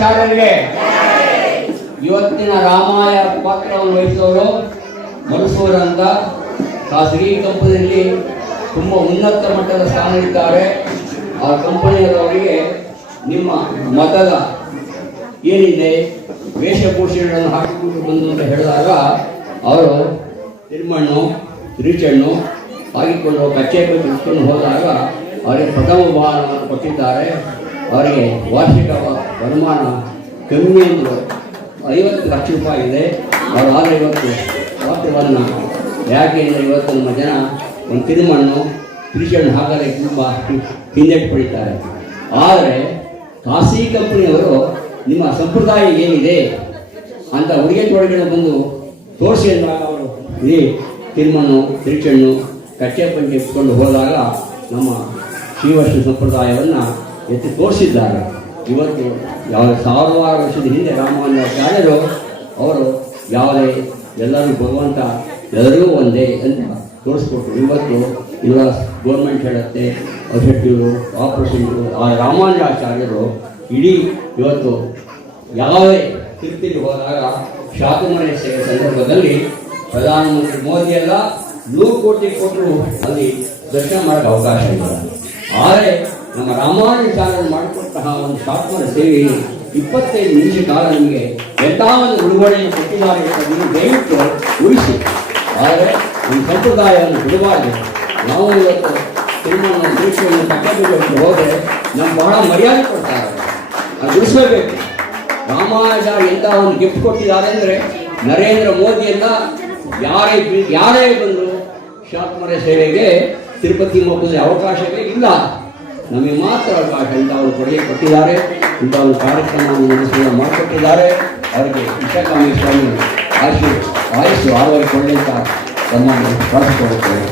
ರಾಮಾನುಜಾಚಾರ್ಯರಿಗೆ ಇವತ್ತಿನ ರಾಮಾಯ ಪಾತ್ರವನ್ನು ವಹಿಸುವವರು ಮನಸೂರ್ ಅಂತ ಖಾಸಗಿ ಕಂಪನಿಯಲ್ಲಿ ತುಂಬ ಉನ್ನತ ಮಟ್ಟದ ಸ್ಥಾನವಿದ್ದಾರೆ. ಆ ಕಂಪನಿಯವರಿಗೆ ನಿಮ್ಮ ಮತದ ಏನಿದೆ ವೇಷಭೂಷಣಗಳನ್ನು ಹಾಕಿಕೊಂಡು ಬಂದು ಅಂತ ಹೇಳಿದಾಗ ಅವರು ತಿರುಮಣ್ಣು ತಿರುಚಣ್ಣು ಹಾಕಿಕೊಂಡು ಕಚ್ಚೆ ತಿಳ್ಕೊಂಡು ಹೋದಾಗ ಅವರಿಗೆ ಪ್ರಥಮ ಬಹುಮಾನವನ್ನು ಕೊಟ್ಟಿದ್ದಾರೆ. ಅವರಿಗೆ ವಾರ್ಷಿಕ ವರಮಾನ ಕಮ್ಮಿ ಎಂದು 50 ಲಕ್ಷ ರೂಪಾಯಿ ಇದೆ. ಅವರು ಆದರೆ ಇವತ್ತು ವಾಕ್ಯವನ್ನು ಯಾಕೆ ಅಂದರೆ ಇವತ್ತು ನಮ್ಮ ಜನ ಒಂದು ತಿರುಮಣ್ಣು ತಿರುಚಣ್ಣು ಹಾಕದೆ ತುಂಬ ಹಿಂದೆಟ್ಟು ಪಡಿತಾರೆ. ಆದರೆ ಖಾಸಗಿ ಕಂಪನಿಯವರು ನಿಮ್ಮ ಸಂಪ್ರದಾಯ ಏನಿದೆ ಅಂತ ಉಡುಗೆ ತೊಡುಗೆಯನ್ನು ಬಂದು ತೋರಿಸಿ ಅಂದಾಗ ಅವರು ಈ ತಿರುಮಣ್ಣು ತಿರುಚಣ್ಣು ಕಚ್ಚೆ ಪಂಚೆ ಇಟ್ಕೊಂಡು ಹೋದಾಗ ನಮ್ಮ ಶ್ರೀವರ್ಷ ಸಂಪ್ರದಾಯವನ್ನು ಎತ್ತಿ ತೋರಿಸಿದ್ದಾರೆ. ಇವತ್ತು ಯಾವ ಸಾವಿರಾರು ವರ್ಷದ ಹಿಂದೆ ರಾಮಾನುಜಾಚಾರ್ಯರು ಅವರು ಯಾವುದೇ ಎಲ್ಲರೂ ಭಗವಂತ ಎಲ್ಲರಿಗೂ ಒಂದೇ ಅಂತ ತೋರಿಸ್ಕೊಟ್ರು. ಇವತ್ತು ಇಲ್ಲ ಗೋರ್ಮೆಂಟ್ ಹೇಳುತ್ತೆ ಔಷಧಿಗಳು ಆಪರೇಷನ್ಗಳು, ಆ ರಾಮಾನುಜಾಚಾರ್ಯರು ಇಡೀ ಇವತ್ತು ಯಾವುದೇ ತಿರುಪತಿಗೆ ಹೋದಾಗ ಶಾಕುಮನೆ ಸೇವೆ ಸಂದರ್ಭದಲ್ಲಿ ಪ್ರಧಾನಮಂತ್ರಿ ಮೋದಿ ಎಲ್ಲ 100 ಕೋಟಿ ಕೊಟ್ಟರು ಅಲ್ಲಿ ದರ್ಶನ ಮಾಡೋಕ್ಕೆ ಅವಕಾಶ ಇಲ್ಲ. ಆದರೆ ನಮ್ಮ ರಾಮಾನುಜಾಚಾರ್ಯರು ಮಾಡಿಕೊಟ್ಟಂತಹ ಒಂದು ಶಾಕುಮನೆ ಸೇವೆ 25 ನಿಮಿಷ ಕಾಲ ನಿಮಗೆ ಎಂಥ ಒಂದು ಉಡುಗೊರೆಯನ್ನು ಕೊಟ್ಟಿದ್ದಾರೆ ಅಂತ ನೀವು ದಯವಿಟ್ಟು ಉಳಿಸಿ. ಆದರೆ ಈ ಸಂಪ್ರದಾಯವನ್ನು ಬಿಡಬಾರ್ದು. ನಾವು ಇವತ್ತು ತಿರುಮಲ ದೃಶ್ಯವನ್ನು ತಕ್ಕಂಡು ಹೋದರೆ ನಮ್ಗೆ ಬಹಳ ಮರ್ಯಾದೆ ಕೊಡ್ತಾರೆ, ಅದು ಉಳಿಸಬೇಕು. ರಾಮಾನುಜಾಚಾರ್ಯ ಎಂಥ ಒಂದು ಗಿಫ್ಟ್ ಕೊಟ್ಟಿದ್ದಾರೆ ಅಂದರೆ ನರೇಂದ್ರ ಮೋದಿಯೆಲ್ಲ ಯಾರೇ ಬಂದರು ಶಾಕುಮರೆ ಸೇವೆಗೆ ತಿರುಪತಿ ಹೋಗೋದೇ ಅವಕಾಶವೇ ಇಲ್ಲ. ನಮಗೆ ಮಾತ್ರ ಅವಕಾಶ ಇಂಥ ಒಂದು ಕೊಡುಗೆ ಕೊಟ್ಟಿದ್ದಾರೆ, ಇಂಥ ಒಂದು ಕಾರ್ಯಕ್ರಮವನ್ನು ನಡೆಸುವ ಮಾಡಿಕೊಟ್ಟಿದ್ದಾರೆ. ಅವರಿಗೆ ವಿಶ್ವಕಾಮೇಶ್ವರಿ ಆಯುಷು ಆರೋಗ್ಯ ಕೊಳ್ಳಿ ಅಂತ ತಮ್ಮನ್ನು ಪ್ರಾರ್ಥಿಸಿಕೊಳ್ಳುತ್ತೇವೆ.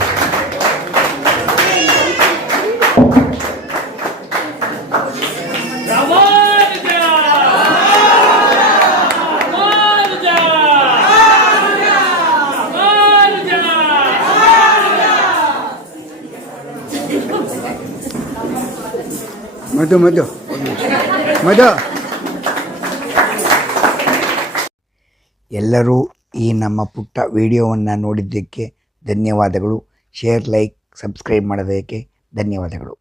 ಮಧು ಎಲ್ಲರೂ ಈ ನಮ್ಮ ಪುಟ್ಟ ವಿಡಿಯೋವನ್ನು ನೋಡಿದ್ದಕ್ಕೆ ಧನ್ಯವಾದಗಳು. ಶೇರ್, ಲೈಕ್, ಸಬ್ಸ್ಕ್ರೈಬ್ ಮಾಡೋದಕ್ಕೆ ಧನ್ಯವಾದಗಳು.